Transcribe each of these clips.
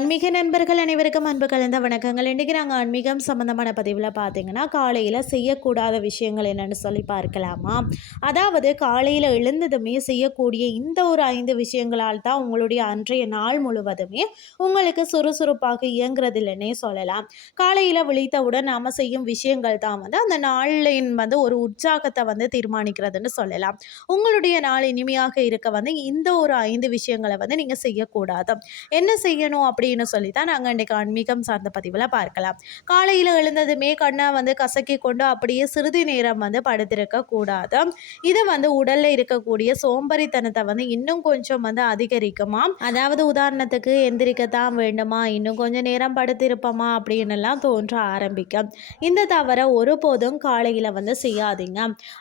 ஆன்மீக நண்பர்கள் அனைவருக்கும் அன்பு கலந்த வணக்கங்கள். இன்றைக்கி நாங்கள் ஆன்மீகம் சம்மந்தமான பதிவில் பார்த்தீங்கன்னா காலையில் செய்யக்கூடாத விஷயங்கள் என்னென்னு சொல்லி பார்க்கலாமா? அதாவது காலையில் எழுந்ததுமே செய்யக்கூடிய இந்த ஒரு ஐந்து விஷயங்களால் தான் உங்களுடைய அன்றைய நாள் முழுவதுமே உங்களுக்கு சுறுசுறுப்பாக இயங்குறதில்லைன்னே சொல்லலாம். காலையில் விழித்தவுடன் நாம் செய்யும் விஷயங்கள் தான் வந்து அந்த நாளின் வந்து ஒரு உற்சாகத்தை வந்து தீர்மானிக்கிறதுன்னு சொல்லலாம். உங்களுடைய நாள் இனிமையாக இருக்க வந்து இந்த ஒரு ஐந்து விஷயங்களை வந்து நீங்கள் செய்யக்கூடாது. என்ன செய்யணும் அப்படி அப்படின்னு சொல்லி தான் நாங்கள் இன்றைக்கு ஆன்மீகம் சார்ந்த பதிவில் பார்க்கலாம். காலையில் எழுந்ததுமே கண்ணை வந்து கசக்கி கொண்டு அப்படியே சிறிது நேரம் வந்து படுத்திருக்க கூடாது இது வந்து உடலில் இருக்கக்கூடிய சோம்பரித்தனத்தை வந்து இன்னும் கொஞ்சம் வந்து அதிகரிக்குமா அதாவது உதாரணத்துக்கு எந்திரிக்கத்தான் வேண்டுமா? இன்னும் கொஞ்சம் நேரம் படுத்திருப்போமா? அப்படின்னுலாம் தோன்ற ஆரம்பிக்கும். இந்த தவிர ஒருபோதும் காலையில் வந்து செய்யாதீங்க.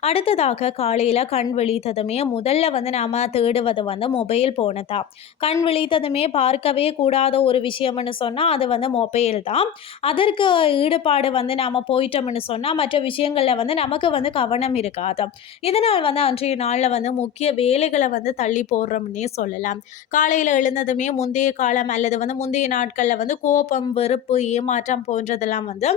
அடுத்ததாக காலையில் கண் விழித்ததுமே முதல்ல வந்து நாம் தேடுவது வந்து மொபைல் போனதா தான். கண் விழித்ததுமே பார்க்கவே கூடாத ஒரு விஷயம்னு சொன்னால் அது வந்து மொபைல் தான். அதற்கு ஈடுபாடு வந்து நாம் போயிட்டோம்னு சொன்னால் மற்ற விஷயங்களில் வந்து நமக்கு வந்து கவனம் இருக்காது. இதனால் வந்து அன்றைய நாளில் வந்து முக்கிய வேலைகளை வந்து தள்ளி போடுறோம்னே சொல்லலாம். காலையில் எழுந்ததுமே முந்தைய காலம் அல்லது வந்து முந்தைய நாட்களில் வந்து கோபம் வெறுப்பு ஏமாற்றம் போன்றதெல்லாம் வந்து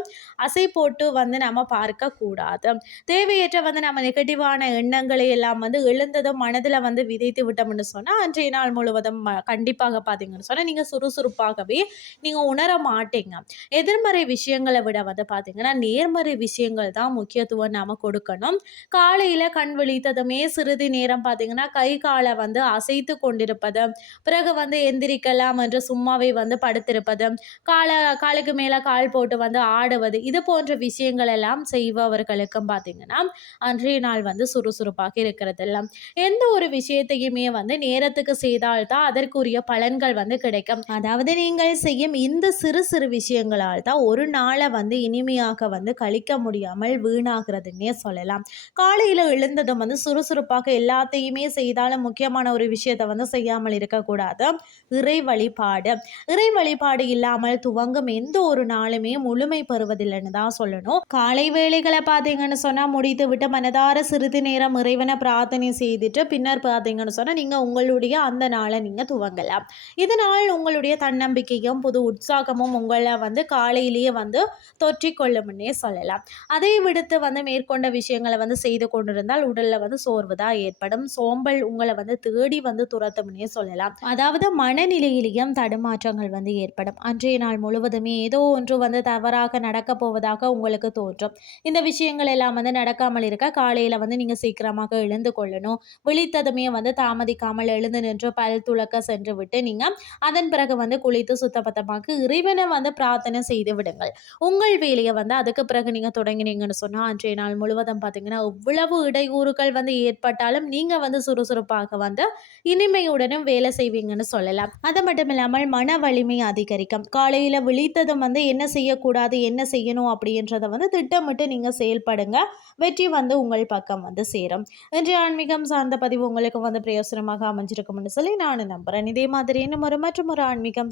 அசை போட்டு வந்து நம்ம பார்க்கக்கூடாது தேவையற்ற வந்து நம்ம நெகட்டிவான எண்ணங்களை எல்லாம் வந்து எழுந்ததும் மனதில் வந்து விதைத்து விட்டோம்னு சொன்னால் அன்றைய நாள் முழுவதும் கண்டிப்பாக பார்த்தீங்கன்னு சொன்னால் நீங்கள் சுறுசுறுப்பாக சுறுசுறுப்பாகவே நீங்கள் உணர மாட்டீங்க. எதிர்மறை விஷயங்களை விட வந்து பார்த்தீங்கன்னா நேர்மறை விஷயங்கள் தான் முக்கியத்துவம் நாம் கொடுக்கணும். காலையில் கண் விழித்ததுமே சிறிது நேரம் பார்த்தீங்கன்னா கை காலை வந்து அசைத்து கொண்டிருப்பது பிறகு வந்து எந்திரிக்கலாம் என்று சும்மாவே வந்து படுத்திருப்பது காலை காலுக்கு மேலே கால் போட்டு வந்து ஆடுவது இது போன்ற விஷயங்கள் எல்லாம் செய்பவர்களுக்கும் பார்த்தீங்கன்னா அன்றைய நாள் வந்து சுறுசுறுப்பாக இருக்கிறது எல்லாம் எந்த ஒரு விஷயத்தையுமே வந்து நேரத்துக்கு செய்தால்தான் அதற்குரிய பலன்கள் வந்து கிடைக்கும். அதாவது நீங்கள் செய்யும் இந்த சிறு சிறு விஷயங்களால் தான் ஒரு நாளை வந்து இனிமையாக வந்து கழிக்க முடியாமல் வீணாகிறதுன்னே சொல்லலாம். காலையில் எழுந்ததும் வந்து சுறுசுறுப்பாக எல்லாத்தையுமே செய்தாலும் முக்கியமான ஒரு விஷயத்தை வந்து செய்யாமல் இருக்கக்கூடாது. இறை வழிபாடு. இறை வழிபாடு இல்லாமல் துவங்கும் எந்த ஒரு நாளுமே முழுமை பெறுவதில்லைன்னு தான் சொல்லணும். காலை வேலைகளை பார்த்தீங்கன்னு சொன்னால் முடித்து விட்டு மனதார சிறிது நேரம் இறைவனை பிரார்த்தனை செய்துட்டு பின்னர் பார்த்தீங்கன்னு சொன்னால் நீங்கள் உங்களுடைய அந்த நாளை நீங்கள் துவங்கலாம். இதனால் உங்களுடைய தன்னம்பிக்கையும் புது உற்சாகமும் உங்களை வந்து காலையிலேயே வந்து தொற்றிக்கொள்ளும்னே சொல்லலாம். அதை விடுத்து வந்து மேற்கொண்ட விஷயங்களை வந்து செய்து கொண்டிருந்தால் உடலில் வந்து சோர்வு தான் ஏற்படும். சோம்பல் உங்களை வந்து தேடி வந்து துரத்தும்னே சொல்லலாம். அதாவது மனநிலையிலேயும் தடுமாற்றங்கள் வந்து ஏற்படும். அன்றைய நாள் முழுவதுமே ஏதோ ஒன்று வந்து தவறாக நடக்க போவதாக உங்களுக்கு தோன்றும். இந்த விஷயங்கள் எல்லாம் வந்து நடக்காமல் இருக்க காலையில் வந்து நீங்கள் சீக்கிரமாக எழுந்து கொள்ளணும். விழித்ததுமே வந்து தாமதிக்காமல் எழுந்து நின்று பல் துளக்க சென்று விட்டு நீங்கள் அதன் பிறகு வந்து குளித்து சுத்தபத்தமாக இறைவனை வந்து பிரார்த்தனை செய்து விடுங்கள். உங்கள் வேலையை வந்து அதுக்கு பிறகு நீங்கள் தொடங்கினீங்கன்னு சொன்னால் அன்றைய நாள் முழுவதும் பார்த்தீங்கன்னா இவ்வளவு இடையூறுகள் வந்து ஏற்பட்டாலும் நீங்கள் வந்து சுறுசுறுப்பாக வந்து இனிமையுடனும் வேலை செய்வீங்கன்னு சொல்லலாம். அது மட்டும் இல்லாமல் மன வலிமை அதிகரிக்கும். காலையில் விழித்ததும் வந்து என்ன செய்யக்கூடாது என்ன செய்யணும் அப்படின்றத வந்து திட்டமிட்டு நீங்கள் செயல்படுங்க. வெற்றி வந்து உங்கள் பக்கம் வந்து சேரும். இன்றைய ஆன்மீகம் சார்ந்த பதிவு உங்களுக்கு வந்து பிரயோசனமாக அமைஞ்சிருக்கும்னு சொல்லி நான் நம்புகிறேன் இதே மாதிரி இன்னும் ஒரு மற்றும் ஒரு ஆன்மீகம்